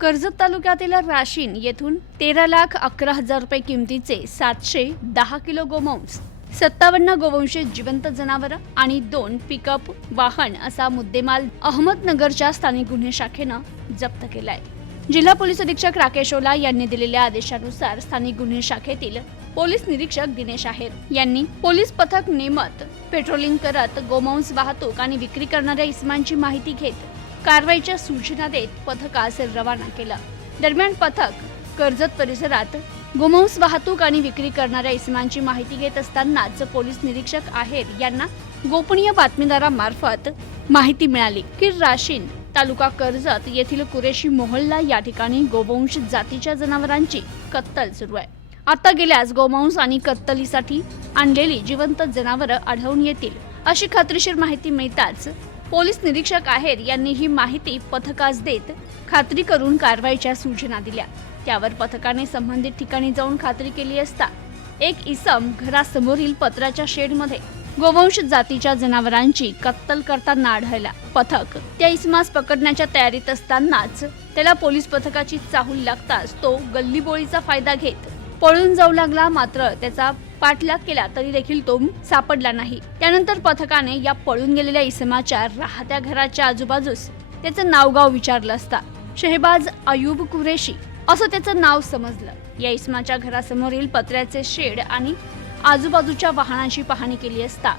कर्जत तालुक्यातील राशीन येथून तेरा लाख अकरा हजार रुपये किमतीचे सातशे दहा किलो गोमांस सत्तावन्न गोवंश जिवंत जनावरं आणि दोन पिकअप वाहन असा मुद्देमाल अहमदनगरच्या स्थानिक गुन्हे शाखेनं जप्त केलाय. जिल्हा पोलीस अधीक्षक राकेश ओला यांनी दिलेल्या आदेशानुसार स्थानिक गुन्हे शाखेतील पोलीस निरीक्षक दिनेश आहेर यांनी पोलीस पथक नेमत पेट्रोलिंग करत गोमांस वाहतूक आणि विक्री करणाऱ्या इसमांची माहिती घेत कारवाईच्या सूचना देत पथकास रवाना केलं. दरम्यान पथक कर्जत परिसरात गोमांस वाहतूक आणि विक्री करणाऱ्या इसमांची माहिती घेत असतानाच पोलीस निरीक्षक आहेर यांना गोपनीय बातमीदारामार्फत माहिती मिळाली. की राशीन तालुका कर्जत येथील कुरेशी मोहल्ला या ठिकाणी गोवंश जातीच्या जनावरांची कत्तल सुरू आहे. आता गेल्यास गोमांस आणि कत्तलीसाठी आणलेली जिवंत जनावरं आढळून येतील अशी खात्रीशीर माहिती मिळताच पोलीस निरीक्षक आहेर यांनी ही माहिती पथकास देत खात्री करून कारवाईच्या सूचना दिल्या. त्यावर पथकाने संबंधित ठिकाणी जाऊन खात्री केली असता एक इसम घरासमोरील पत्राच्या शेडमध्ये गोवंश जातीच्या जनावरांची कत्तल करताना आढळला. पथक त्या इसमास पकडण्याच्या तयारीत असतानाच त्याला पोलीस पथकाची चाहूल लागताच तो गल्लीबोळीचा फायदा घेत पळून जाऊ लागला मात्र त्याचा पाठलाग केला तरी देखील तो सापडला नाही. त्यानंतर पथकाने या पळून गेलेल्या इसमाच्या राहत्या घराच्या आजूबाजूस त्याचं नावगाव विचारलं असता. शहबाज अयुब कुरेशी असं त्याचं नाव समजलं. या इसमाच्या घरासमोरील पत्र्याचे शेड आणि आजूबाजूच्या वाहनांची पाहणी केली असता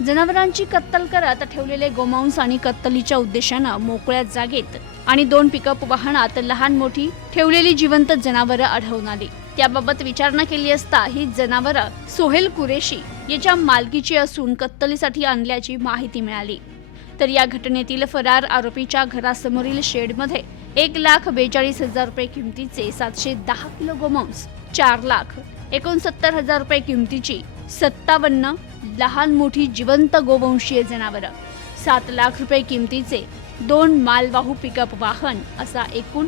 जनावरांची कत्तल करत ठेवलेले गोमांस आणि कत्तलीच्या उद्देशानं मोकळ्या जागेत आणि दोन पिकअप वाहनात लहान मोठी ठेवलेली जिवंत जनावरं आढळून आली. त्याबाबत विचारणा केली असता ही जनावरं सोहेल कुरेशी याच्या मालकीची असून कत्तलीसाठी आणल्याची माहिती मिळाली. तर या घटनेतील फरार आरोपीच्या घरासमोरील शेडमध्ये एक लाख बेचाळीस हजार रुपये किमतीचे सातशे दहा किलो गोमांस चार लाख एकोणसत्तर हजार रुपये किमतीची सत्तावन्न लहान मोठी जिवंत गोवंशीय जनावरं सात लाख रुपये किमतीचे दोन मालवाहू पिकअप वाहन असा एकूण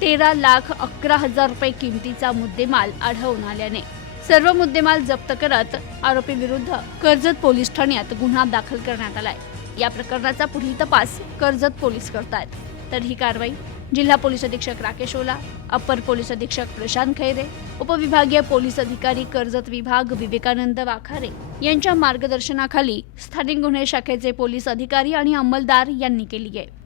तेरा लाख अकरा हजार रुपये किमतीचा मुद्देमाल आढळून आल्याने सर्व मुद्देमाल जप्त करत आरोपी विरुद्ध कर्जत पोलीस ठाण्यात गुन्हा दाखल करण्यात आलाय. या प्रकरणाचा पुढील तपास कर्जत पोलीस करतायत. तर ही कारवाई जिल्हा पोलीस अधीक्षक राकेश ओला अपर पोलीस अधीक्षक प्रशांत खैरे उपविभागीय पोलीस अधिकारी कर्जत विभाग विवेकानंद वाखारे यांच्या मार्गदर्शनाखाली स्थानिक गुन्हे शाखेचे पोलीस अधिकारी आणि अंमलदार यांनी केली आहे.